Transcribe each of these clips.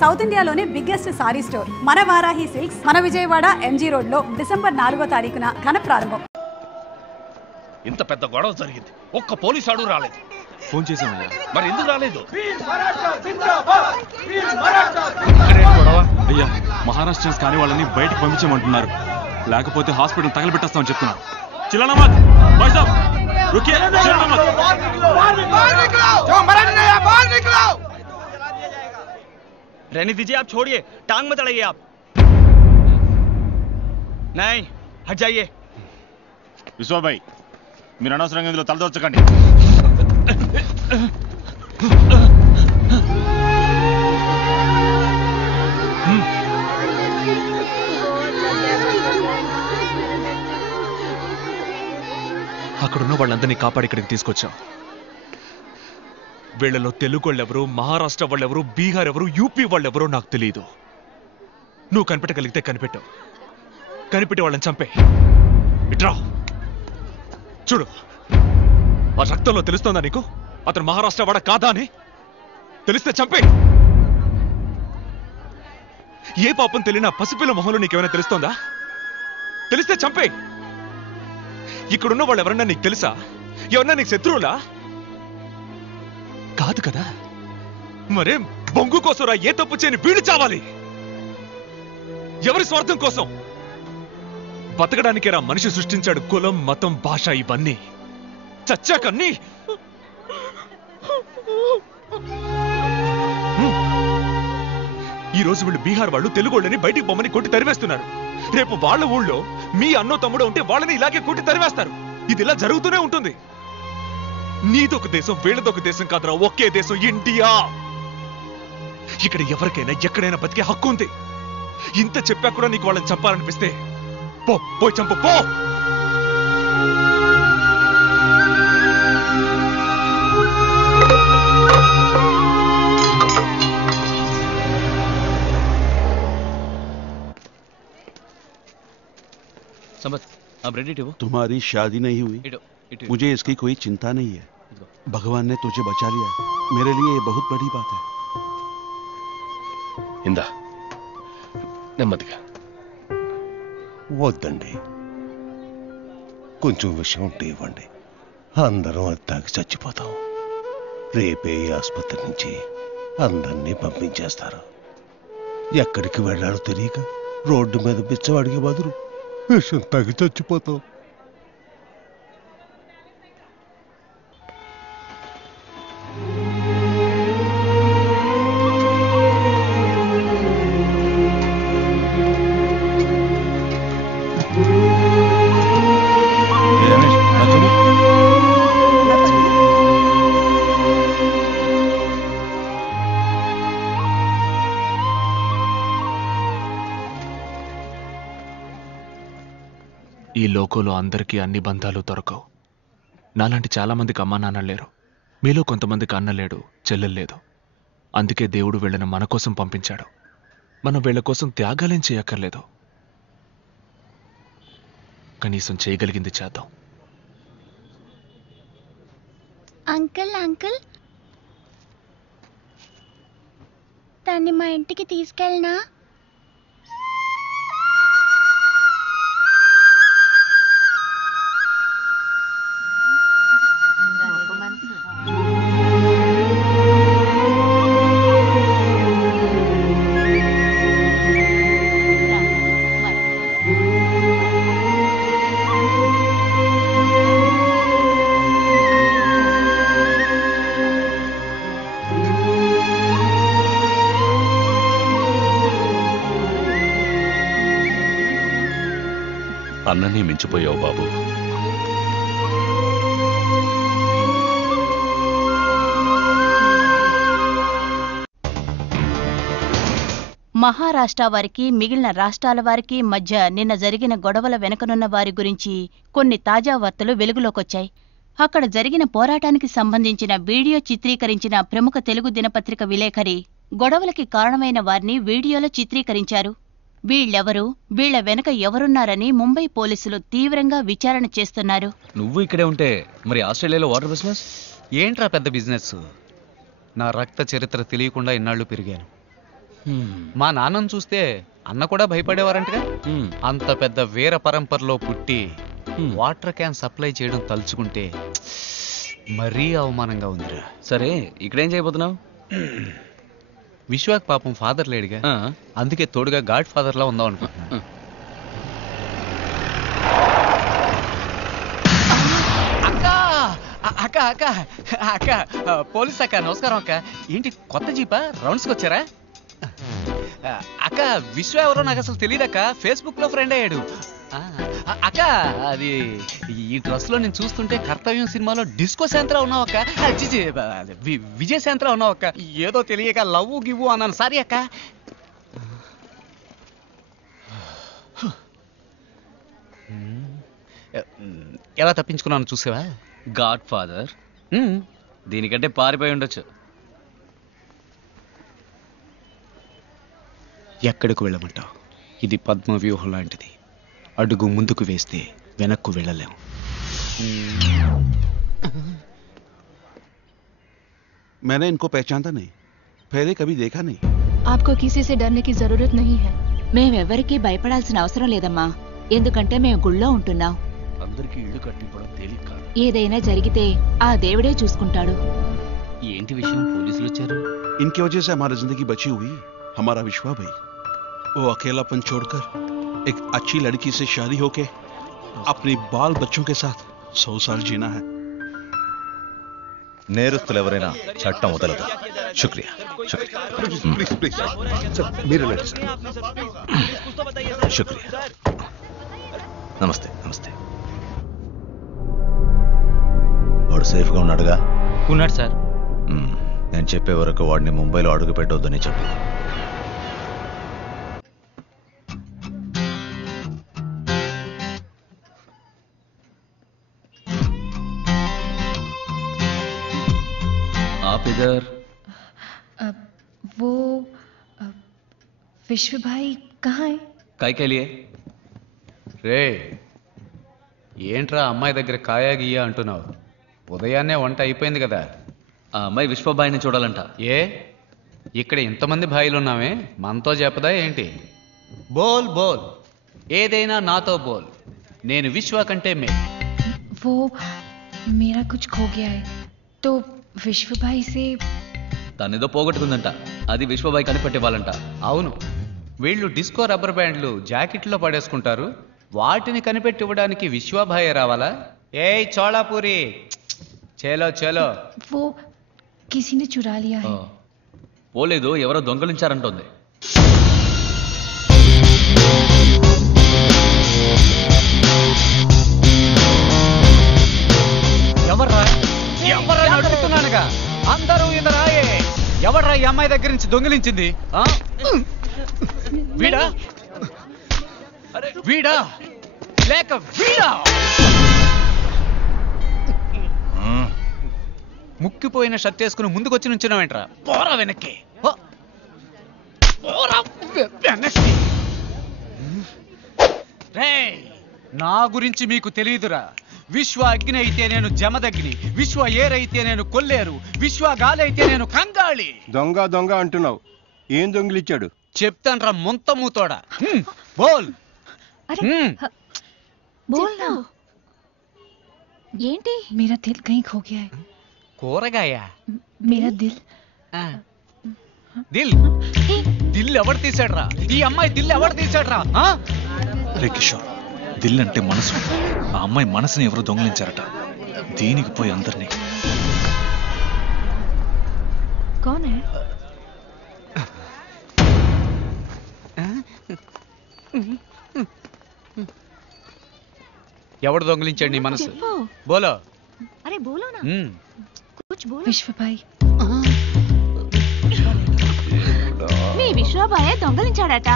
South ఇండియాలోనే biggest sorry store మన Varahi silks మన విజయవాడ ఎంజీ రోడ్ లో డిసెంబర్ 4వ తారీఖున ఘన ప్రారంభం. ఇంత పెద్ద గొడవ జరిగింది, ఒక్క పోలీసు ఆడు రాలేదు. ఫోన్ చేసామయ్యా, మరి ఎందుకు రాలేదు? అయ్యా మహారాష్ట్రన్స్ కానీ వాళ్ళని బయటకు పంపించమంటున్నారు, లేకపోతే హాస్పిటల్ తగలబెట్టేస్తామని చెప్తున్నారు. रहने दीजिए, आप छोड़िए, टांग मत अड़ाइए आप. नहीं, हट जाइए. విశ్వా భాయ్, మీరు అనవసరంగా ఇందులో తలదొచ్చకండి. అక్కడున్న వాళ్ళందరినీ కాపాడి ఇక్కడికి తీసుకొచ్చాం. వీళ్లలో తెలుగు వాళ్ళెవరు, మహారాష్ట్ర వాళ్ళెవరు, బీహార్ ఎవరు, యూపీ వాళ్ళెవరో నాకు తెలియదు. నువ్వు కనిపెట్టగలిగితే కనిపెట్టావు, కనిపెట్టి వాళ్ళని చంపే. ఇట్రా చూడు, ఆ రక్తంలో తెలుస్తోందా నీకు అతను మహారాష్ట్ర వాడ కాదా అని? తెలిస్తే చంపే. ఏ పాపం తెలియనా పసిపిల్ల మొహంలో నీకేమైనా తెలుస్తోందా? తెలిస్తే చంపే. ఇక్కడున్న వాళ్ళు ఎవరన్నా నీకు తెలుసా? ఎవరన్నా నీకు శత్రువులా? కాదు కదా. మరేం బొంగు కోసరా ఏ తప్పు చేయని వీడు చావాలి? ఎవరి స్వార్థం కోసం? బతకడానికేరా మనిషి సృష్టించాడు కులం, మతం, భాష ఇవన్నీ. చచ్చాకన్నీ ఈ రోజు వీళ్ళు బీహార్ వాళ్ళు తెలుగు వాళ్ళని బయటికి బొమ్మని కొట్టి తరివేస్తున్నారు. రేపు వాళ్ళ ఊళ్ళో మీ అన్నో తమ్ముడు ఉంటే వాళ్ళని ఇలాగే కొట్టి తరివేస్తారు. ఇది ఇలా జరుగుతూనే ఉంటుంది. నీదొక దేశం, వీళ్ళదొక దేశం కాదురా, ఒకే దేశం ఇండియా. ఇక్కడ ఎవరికైనా ఎక్కడైనా బతికే హక్కు ఉంది. ఇంత చెప్పా కూడా నీకు వాళ్ళని చంపాలనిపిస్తే పో, పోయి చంపు పో. अब रेडी हो? तुम्हारी शादी नहीं हुई, मुझे इसकी कोई चिंता नहीं है. भगवान ने तुझे बचा लिया, मेरे लिए ये बहुत बड़ी बात है. ఇందా నెమ్మదిగా. వద్దండి, కొంచెం విషయం ఉంటే ఇవ్వండి. అందరం అత్తాకి చచ్చిపోతాం. రేపే ఈ ఆసుపత్రి నుంచి అందరినీ పంపించేస్తారు. ఎక్కడికి వెళ్ళాలో తెలియక రోడ్డు మీద బిచ్చవాడికి బదులు విషం తాగి చచ్చిపోతాం. ఈ లోకంలో అందరికీ అన్ని బంధాలు దొరకవు. నాలాంటి చాలా మందికి అమ్మా నాన్న లేరు. మీలో కొంతమందికి అన్న లేడు, చెల్లెలు లేదు. అందుకే దేవుడు వీళ్ళని మన కోసం పంపించాడు. మనం వీళ్ళ కోసం త్యాగాలేం చేయక్కర్లేదు. కనీసం చేయగలిగింది చేద్దాం. అంకుల్ అంకుల్, తన్ని మా ఇంటికి తీసుకెళ్ళనా? అన్నని మించిపోయావు బాబు. మహారాష్ట్ర వారికి మిగిలిన రాష్ట్రాల వారికి మధ్య నిన్న జరిగిన గొడవల వెనుకనున్న వారి గురించి కొన్ని తాజా వార్తలు వెలుగులోకొచ్చాయి. అక్కడ జరిగిన పోరాటానికి సంబంధించిన వీడియో చిత్రీకరించిన ప్రముఖ తెలుగు దినపత్రిక విలేఖరి గొడవలకి కారణమైన వారిని వీడియోలో చిత్రీకరించారు. వీళ్ళెవరు, వీళ్ల వెనక ఎవరున్నారని ముంబై పోలీసులు తీవ్రంగా విచారణ చేస్తున్నారు. నువ్వు ఇక్కడే ఉంటే మరి ఆస్ట్రేలియాలో వాటర్ బిజినెస్ ఏంట్రా? పెద్ద బిజినెస్. నా రక్త చరిత్ర తెలియకుండా ఇన్నాళ్ళు పెరిగాను. మా నాన్నను చూస్తే అన్న కూడా భయపడేవారంటగా. అంత పెద్ద వీర పరంపరలో పుట్టి వాటర్ క్యాన్ సప్లై చేయడం తలుచుకుంటే మరీ అవమానంగా ఉందిరా. సరే ఇక్కడేం చేయబోతున్నావు? విశ్వాక్ పాపం ఫాదర్ లేడుగా, అందుకే తోడుగా గాడ్ ఫాదర్ లా ఉందాం అనుకుంటున్నా. అక్క అక్క అక్క పోలీస్ అక్క, నమస్కారం అక్క. ఏంటి కొత్త జీపా? రౌండ్స్కి వచ్చారా అక్క? విశ్వ ఎవరో నాకు అసలు తెలియదక్క, ఫేస్బుక్ లో ఫ్రెండ్ అయ్యాడు. అక్క అది ఈ డ్రెస్ లో నేను చూస్తుంటే కర్తవ్యం సినిమాలో డిస్కో శాంత్రా ఉన్నావు అక్క. విజయ్ శాంత్రా ఉన్నావు అక్క. ఏదో తెలియక లవ్ గివ్వు అన్నాను, సారీ అక్క. ఎలా తప్పించుకున్నాను చూసావా? గాడ్ ఫాదర్ దీనికంటే పారిపోయి ఉండొచ్చు. ఎక్కడికి వెళ్ళమంటావు? ఇది పద్మ వ్యూహం లాంటిది. అడుగు ముందుకు వేస్తే వెనక్కు వెళ్ళలేం. मैंने इनको पहचानता नहीं, पहले कभी देखा नहीं. आपको किसी से डरने की जरूरत नहीं है. మేమెవ్వరికీ భయపడాల్సిన అవసరం లేదమ్మా, ఎందుకంటే మేము గుళ్ళో ఉంటున్నాం. అందరికీ ఇల్లు కట్టిపోవడం తేలిక కాదు. ఏదైనా జరిగితే ఆ దేవుడే చూసుకుంటాడు. ఏంటి విషయం? పోలీసులు వచ్చారు. इनकी वजह से हमारी जिंदगी बची हुई. हमारा विश्वा भाई वो अकेलापन छोड़कर एक अच्छी लड़की से शादी होके अपने बाल बच्चों के साथ 100 साल जीना है. నేరస్తులు ఎవరైనా చట్టం వదలదు. శుక్రియా. శుక్రియా. నమస్తే. నమస్తే. వాడు సేఫ్గా ఉన్నాడుగా? ఉన్నాడు సార్. నేను చెప్పే వరకు వాడిని ముంబైలో అడుగు పెట్టవద్దని చెప్పు. आप इधर? वो विश्व भाई कहाँ है? काय के लिए? రే ఏంట్రా అమ్మాయి దగ్గర కాయా గీయా అంటున్నావు? ఉదయాన్నే వంట అయిపోయింది కదా. ఆ అమ్మాయి విశ్వబాయిని చూడాలంట. ఏ ఇక్కడ ఇంతమంది భాయిలు ఉన్నామే, మనతో చెప్పదా ఏంటి? బోల్ బోల్, ఏదైనా నాతో బోల్. నేను విశ్వ కంటే మే. वो मेरा कुछ खो गया है तो విశ్వ భాయ్ సే. తనేదో పోగొట్టుకుందంట, అది విశ్వబాయి కనిపెట్టివ్వాలంట. అవును, వీళ్ళు డిస్కో రబ్బర్ బ్యాండ్లు జాకెట్లో పడేసుకుంటారు, వాటిని కనిపెట్టివ్వడానికి విశ్వభాయ్ రావాలా? ఏయ్ చోళాపూరి, చేలో చేలో. वो किसी ने चुरा लिया है. పోలేదు, ఎవరో దొంగలించారంటోంది. ఎవర్రా ఎవర్రా అడుగుతున్నానుగా, అందరూ ఇందరాయే. ఎవర్రా ఈ అమ్మాయి దగ్గర నుంచి దొంగిలించింది? వీడా వీడా లేక వీడా? ముక్కిపోయిన షర్ట్ వేసుకుని ముందుకొచ్చి నుంచున్నావేంట్రా? పోరా వెనక్కి, పోరా వెనక్కి. రేయ్, నా గురించి మీకు తెలియదురా. విశ్వ అగ్ని అయితే నేను జమదగ్ని, విశ్వ ఏరైతే నేను కొల్లేరు, విశ్వ గాలి అయితే నేను కంగాళి. దొంగ దొంగ అంటున్నావు, ఏం దొంగిలిచ్చాడు? చెప్తాన్రా ముంతమూతోడా. బోల్. बोल ना. ఏంటి? मेरा दिल कहीं खो गया है. కూరగాయ? मेरा दिल. దిల్ దిల్ ఎవరు తీసాడ్రా? ఈ అమ్మాయి దిల్ ఎవరు తీసాడ్రా? రే కిషోర్, దిల్ అంటే మనసు. ఆ అమ్మాయి మనసుని ఎవరు దొంగలించారట. దీనికి పోయి అందరినీ. कौन है? ఎవడు దొంగిలించాడు నీ మనసు? బోలో. अरे बोलो ना. कुछ बोलो. विश्व भाई. మీ విశ్వబాయే దొంగలించాడట.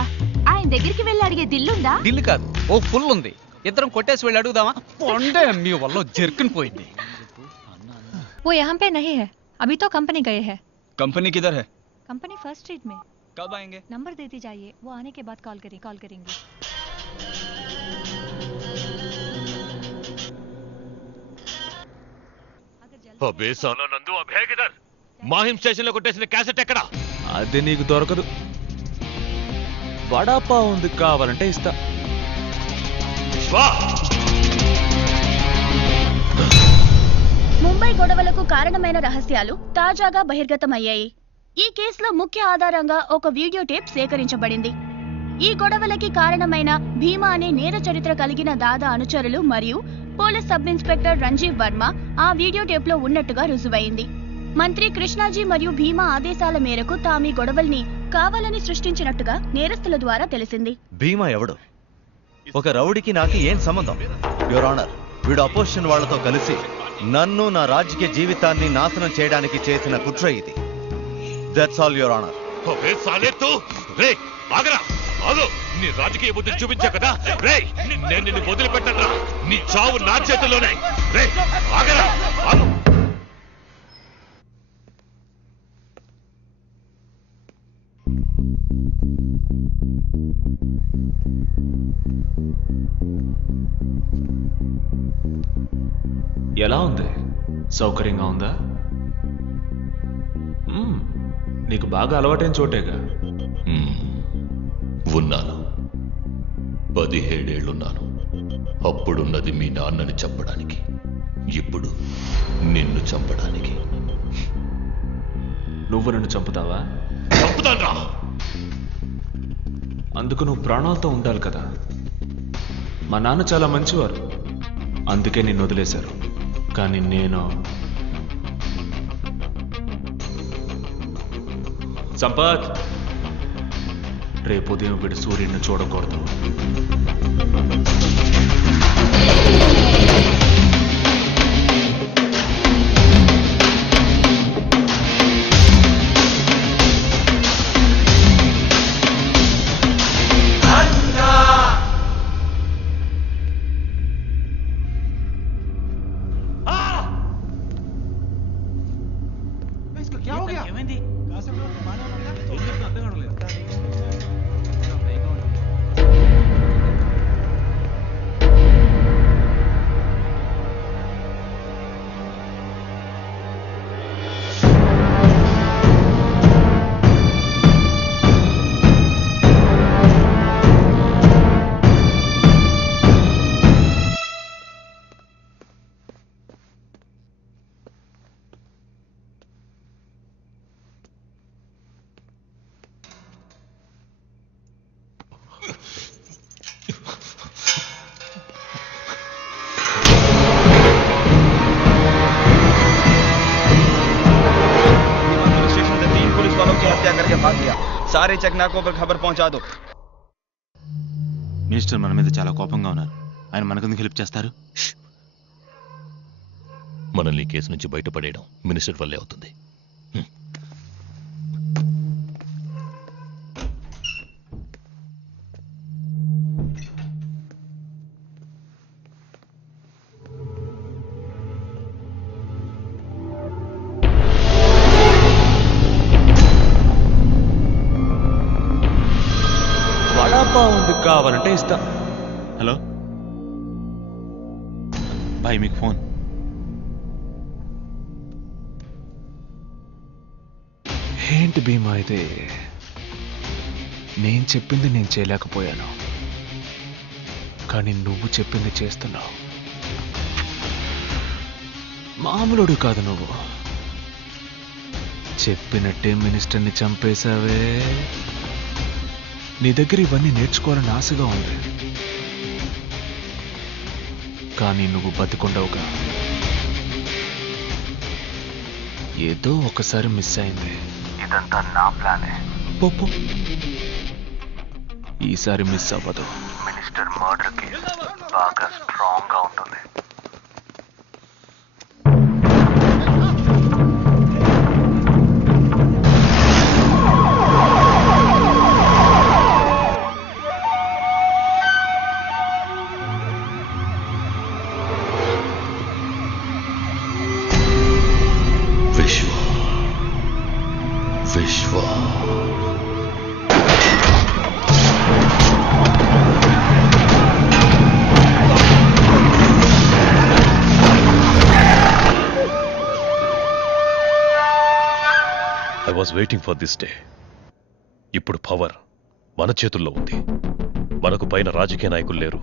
ఆయన దగ్గరికి వెళ్ళి అడిగే దిల్లుందా? దిల్లు కాదు, ఓ ఫుల్ ఉంది. ఇద్దరం కొట్టేసి వెళ్ళి అడుగుదామా? పొండే మీ వల్ల జర్కిన్ పోయింది. वो यहाँ पे नहीं है, अभी तो कंपनी गए हैं. कंपनी किधर है? कंपनी फर्स्ट स्ट्रीट में. कब आएंगे? नंबर देती जाइए, वो आने के बाद कॉल करेंगे. అబే సాలా నందు, అబ్ హే కిధర్? మాహిం స్టేషన్ లో కొట్టేసిన క్యాసెట్ ఎక్కడా? అదే నీకు దొరకదు. వడాపావ్ ఉంది, కావాలంటే ఇస్తా. ముంబై గొడవలకు కారణమైన రహస్యాలు తాజాగా బహిర్గతమయ్యాయి. ఈ కేసులో ముఖ్య ఆధారంగా ఒక వీడియో టేప్ సేకరించబడింది. ఈ గొడవలకి కారణమైన భీమా అనే నేర చరిత్ర కలిగిన దాదా అనుచరులు మరియు police sub inspector Ranjeev Varma ఆ వీడియో టేప్ లో ఉన్నట్టుగా రుజువైంది. మంత్రి కృష్ణాజీ మరియు భీమా ఆదేశాల మేరకు తామీ గొడవల్ని కావాలని సృష్టించినట్టుగా నేరస్తుల ద్వారా తెలిసింది. భీమా ఎవడు? ఒక రౌడీకి నాకు ఏం సంబంధం? యువర్ ఆనర్, వీడు అపోజిషన్ వాళ్లతో కలిసి నన్ను నా రాజకీయ జీవితాన్ని నాశనం చేయడానికి చేసిన కుట్ర ఇది. That's all your honour. నీ రాజకీయ బుద్ధిని చూపించా కదా రే, నేను నిన్ను వదిలిపెట్టను. నీ చావు నా చేతుల్లోనే. రే ఆగరా, ఆగు. ఎలా ఉంది? సౌకర్యంగా ఉందా? నీకు బాగా అలవాటైన చోటేగా. ఉన్నాను, 17 ఏళ్లున్నాను. అప్పుడున్నది మీ నాన్నని చంపడానికి, ఇప్పుడు నిన్ను చంపడానికి. నువ్వు నన్ను చంపుతావా? చంపుతాను. అందుకు నువ్వు ప్రాణాలతో ఉండాలి కదా. మా నాన్న చాలా మంచివారు, అందుకే నిన్ను వదిలేశారు. కానీ నేను సంపత్, రేపు ఉదయం వీడు సూర్యుడిని చూడకూడదు. सारे चकनाकों पर खबर पहुंचा दो. మినిస్టర్ మన మీద చాలా కోపంగా ఉన్నారు. ఆయన మనకెందుకు హెల్ప్ చేస్తారు? మనల్ని కేసు నుంచి బయటపడేయడం మినిస్టర్ వల్లే అవుతుంది. వడాపావ్ కావాలంటే ఇస్తా. హలో భాయ్, మీకు ఫోన్. ఏంటి భీమా అయితే? నేను చెప్పింది నేను చేయలేకపోయాను, కానీ నువ్వు చెప్పింది చేస్తున్నావు. మామూలుడు కాదు నువ్వు. చెప్పినట్టే మినిస్టర్ని చంపేశావే. నీ దగ్గర ఇవన్నీ నేర్చుకోవాలని ఆశగా ఉంది, కానీ నువ్వు బతికుండవుగా. ఏదో ఒకసారి మిస్ అయింది. ఇదంతా నా ప్లానే. పోపు, ఈసారి మిస్ అవ్వదు. మినిస్టర్ మర్డర్ కేసు బాగా స్ట్రాంగ్ గా ఉంటుంది. I was waiting for this day. ఇప్పుడు పవర్ మన చేతుల్లో ఉంది. మనకు పైన రాజకీయ నాయకులు లేరు,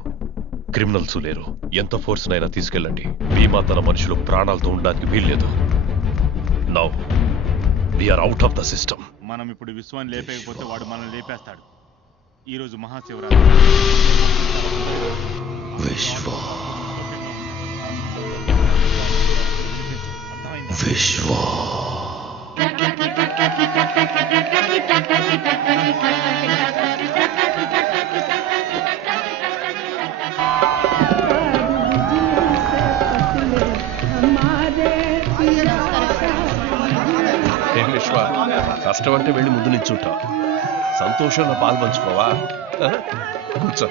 క్రిమినల్స్ లేరు. ఎంత ఫోర్స్నైనా తీసుకెళ్ళండి, భీమా తన మనుషులు ప్రాణాలతో ఉండడానికి వీల్లేదు. Now we are out of the system. మనం ఇప్పుడు విశ్వాన్ని లేపేయకపోతే వాడు మనల్ని లేపేస్తాడు. ఈరోజు మహాశివరాత్రి. విశ్వ విశ్వ, కష్టం అంటే వెళ్ళి ముందు నిల్చుంటావు. సంతోషంలో పాలు పంచుకోవా? కూర్చో.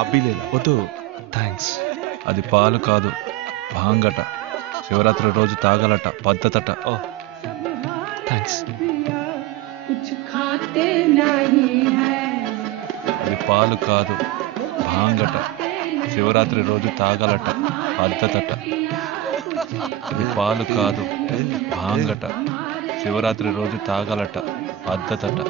అబ్బిలేలా వద్దు, థ్యాంక్స్. అది పాలు కాదు, భాంగట. శివరాత్రి రోజు తాగలట, పద్ధతట. ఓ థ్యాంక్స్. అది పాలు కాదు, భాంగట. శివరాత్రి రోజు తాగలట, పద్ధతట. అది పాలు కాదు, భాంగట. శివరాత్రి రోజు తాగలట, పద్ధతట.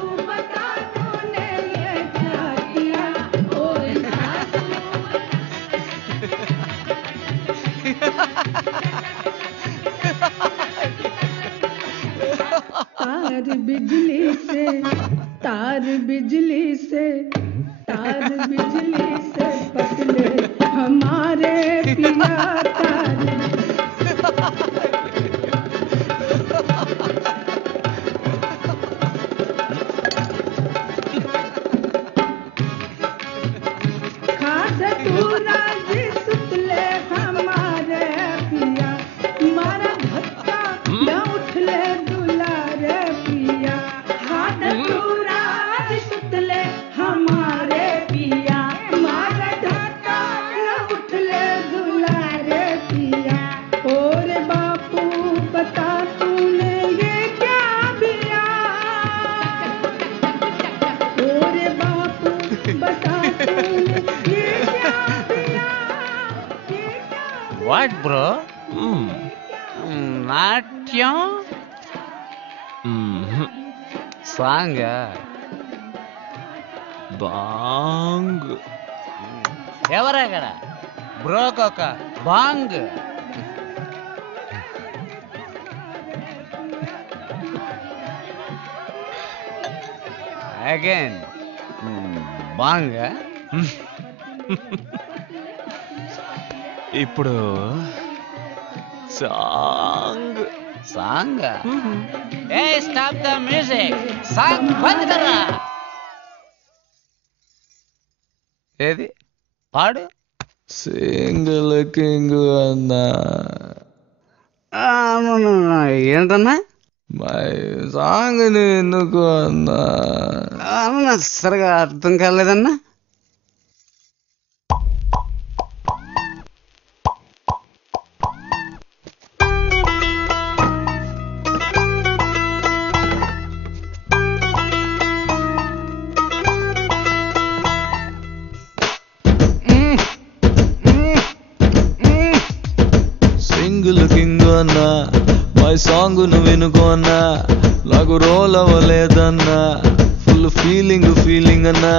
तार बिजली से पतले हमारे पिया तार। खास तूरा जी सुतले हमारे पिया, मारा धक्का न उठले दुलारे पिया। खास तूरा जी सुतले हमारे पिया, मारा धक्का न उठले दुलारे पिया। और बापू बता तूने ये क्या बिया, और बापू बता వాట్ బ్రో? నాట్యం సాంగ్ బాంగ్. ఎవరక్కడ బ్రోకొక బాంగ్? Again bang. ఇప్పుడు సాంగ్. సాంగ్? ఏ స్టాప్ ద మ్యూజిక్, సాంగ్ బంద్ కరా. ఏది పాడు. సింగిల్ కింగ్ అన్నా. ఏంటన్నా? మై సాంగ్ ఎందుకు అన్నా? అన్నా సరిగా అర్థం కాలేదన్నా. సింగిల్ కింగ్ అన్నా, మై సాంగ్ ను వినుకో అన్నా. నాకు రోల్ అవ్వలేదన్నా, ఫుల్ ఫీలింగ్ అన్నా.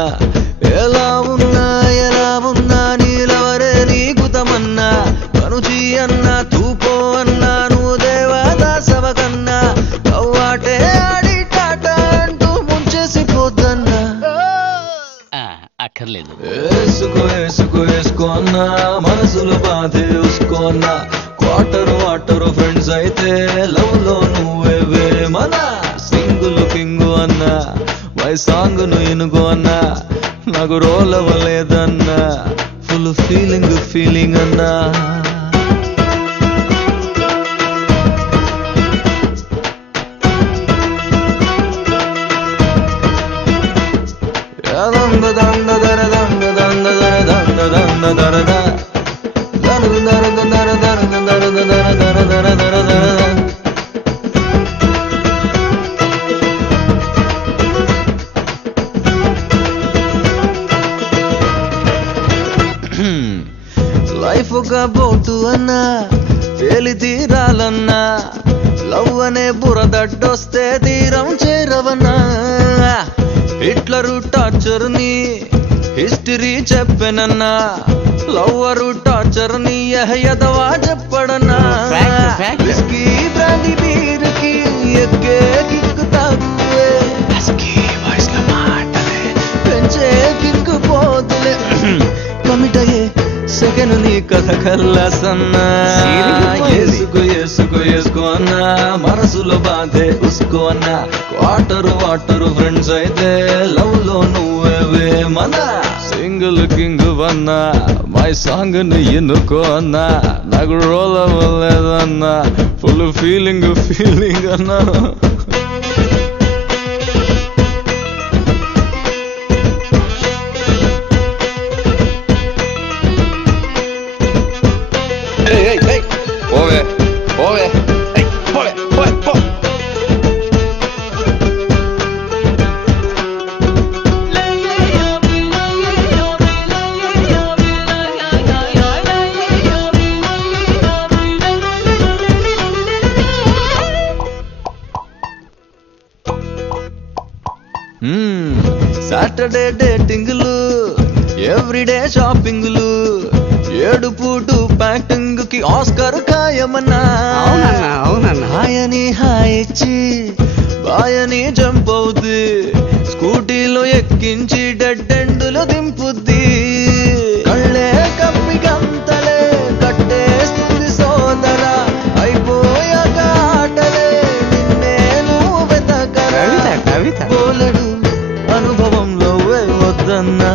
ఎలా ఉన్నా నీలవరే నీకు తమన్నా. కనుచి అన్నా తూపో అన్నా, నువ్వు దేవదాసవ కన్నా. కవ్వాటే ఆడి టాటా అంటూ ముంచేసిపోద్దన్నా. అక్కర్లేదు. వేసుకో అన్నా, మనసులో బాధే చూసుకో అన్నా. వాటరు ఫ్రెండ్స్ అయితే లవ్ లో నువ్వే వేమన్నా. సింగిల్ కింగ్ అన్నా, మై సాంగ్ ను ఎనుకో అన్నా. నాకు రోల్ అవ్వలేదన్నా, ఫుల్ ఫీలింగ్ అన్నా. ఒక బోటు అన్నా తేలి తీరాలన్నా లవ్ అనే బురదడ్డొస్తే తీరం చేరవన్నా హిట్లరు టార్చర్ ని హిస్టరీ చెప్పెనన్నా లవ్వరు టార్చర్ ని ఎదవా చెప్పడన్నా విస్కీ బ్రాండీ బీరుకి ఎక్కే కిక్కు తక్కువే పెంచే కిక్కు పోతులే కమిట్ అయ్యే సెకండ్ నీ కథ కల్లాసన్నా ఏసుకో అన్నా మనసులో బాధే ఉసుకో అన్నా వాటరు ఫ్రెండ్స్ అయితే లవ్ లో నువ్వేమన్నా సింగిల్ కింగ్ వన్నా మై సాంగ్ ని ఎన్నుకో అన్నా నాకు రోల్ అవ్వలేదన్నా ఫుల్ ఫీలింగ్ అన్నా సాటర్డే డేటింగ్లు ఎవ్రీడే షాపింగ్లు ఏడుపూటు ప్యాకింగ్ కి ఆస్కర్ ఖాయమన్నా హాయని హాయిచ్చి బాయని జంప్ అవుద్ది స్కూటీలో ఎక్కించి డెడ్ ఎండులో దింపుద్ది కళ్ళే కప్పి గంతలే కట్టేస్తుంది సోదరా అయిపోయాక ఆటలే నిన్నే నువ్వు వెతకరా బోలెడు అనుభవంలో వద్దన్నా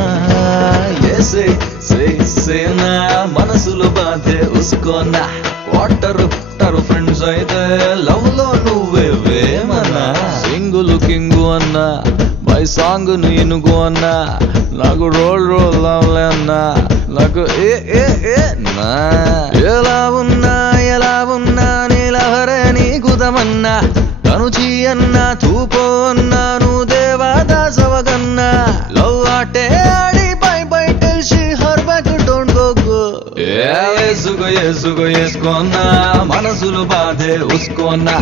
సేనా మనసులో బాధే ఉసుకోనా వాటరు ఫ్రెండ్స్ అయితే లవ్ లో నువ్వేమన్నా సింగులు కింగు అన్నా మై సాంగ్ నీనుగు అన్నా నాకు రోల్ అవ్వలే అన్నా నాకు నా ఎలా ఉన్నా నీలహరే నీ కుదమన్నా కనుచి అన్నా తూపో అన్నా నువ్వు దేవాదాసవగన్నా లవ్ ఆటే ఆడి బై తెలిసి హర్ బ్యాక్ డోంట్ గో ఏసుకోన్నా మనసులు బాధే ఉసుకోన్నా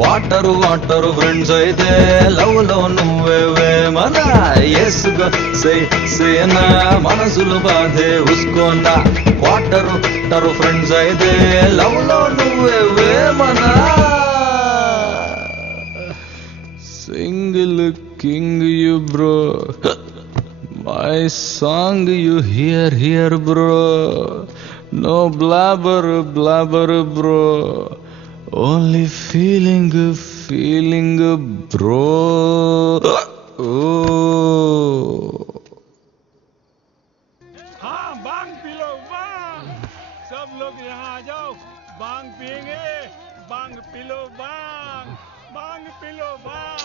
వాటరు ఫ్రెండ్స్ అయితే లవ్ లో నువ్వేమన్నా సేనా మనసులు బాధే ఉసుకోన్నా వాటరు ఫ్రెండ్స్ అయితే లవ్ లో నువ్వేమన్నా Single king you bro, my song you hear bro, no blabber bro, only feeling bro. Oh. हाँ बांग पी लो बांग सब लोग यहाँ आ जाओ बांग पियेंगे बांग पी लो बांग पी लो बांग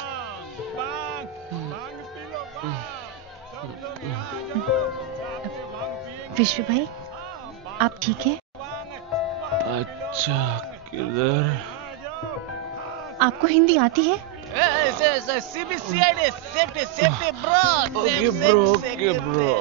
पी लो सब लोग यहाँ आ जाओ विश्व भाई आप ठीक है? अच्छा किधर? आपको हिंदी आती है? CBCID safety bro. Okay bro.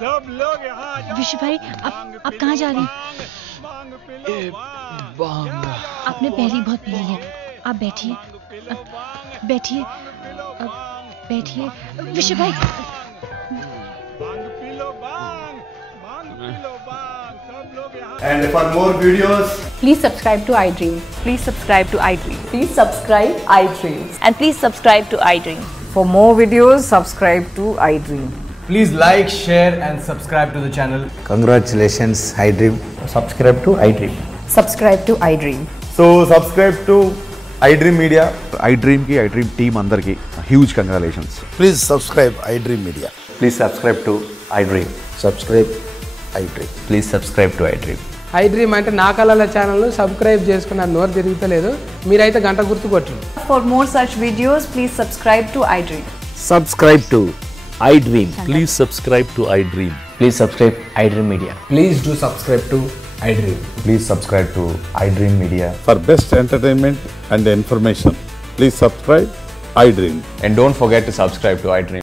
सब लोग यहाँ आ जाओ विश्व भाई आप कहाँ जा रहे हैं? आपने पहले बहुत पी ली है, आप बैठिए विश्व भाई। And for more videos, please subscribe to iDream. Please subscribe to iDream. Please subscribe iDream. And please subscribe to iDream. For more videos, subscribe to iDream. please like, share and subscribe to the channel. Congratulations, iDream. Subscribe to iDream. Subscribe to iDream. So subscribe to iDream Media. iDream ki iDream team andar ki huge congratulations. Please subscribe iDream Media. Please subscribe to iDream. Subscribe iDream. Please subscribe to iDream. iDream అంటే నా కళల channel subscribe చేసుకున్న నోరు తిరుగుతలేదు మీరైతే గంట గుర్తు కొట్టండి. For more such videos, please subscribe to iDream. Subscribe to iDream. Please subscribe to iDream. Please subscribe iDream Media. Please do subscribe to iDream. Please subscribe to iDream Media. For best entertainment and information, please subscribe iDream. And don't forget to subscribe to iDream.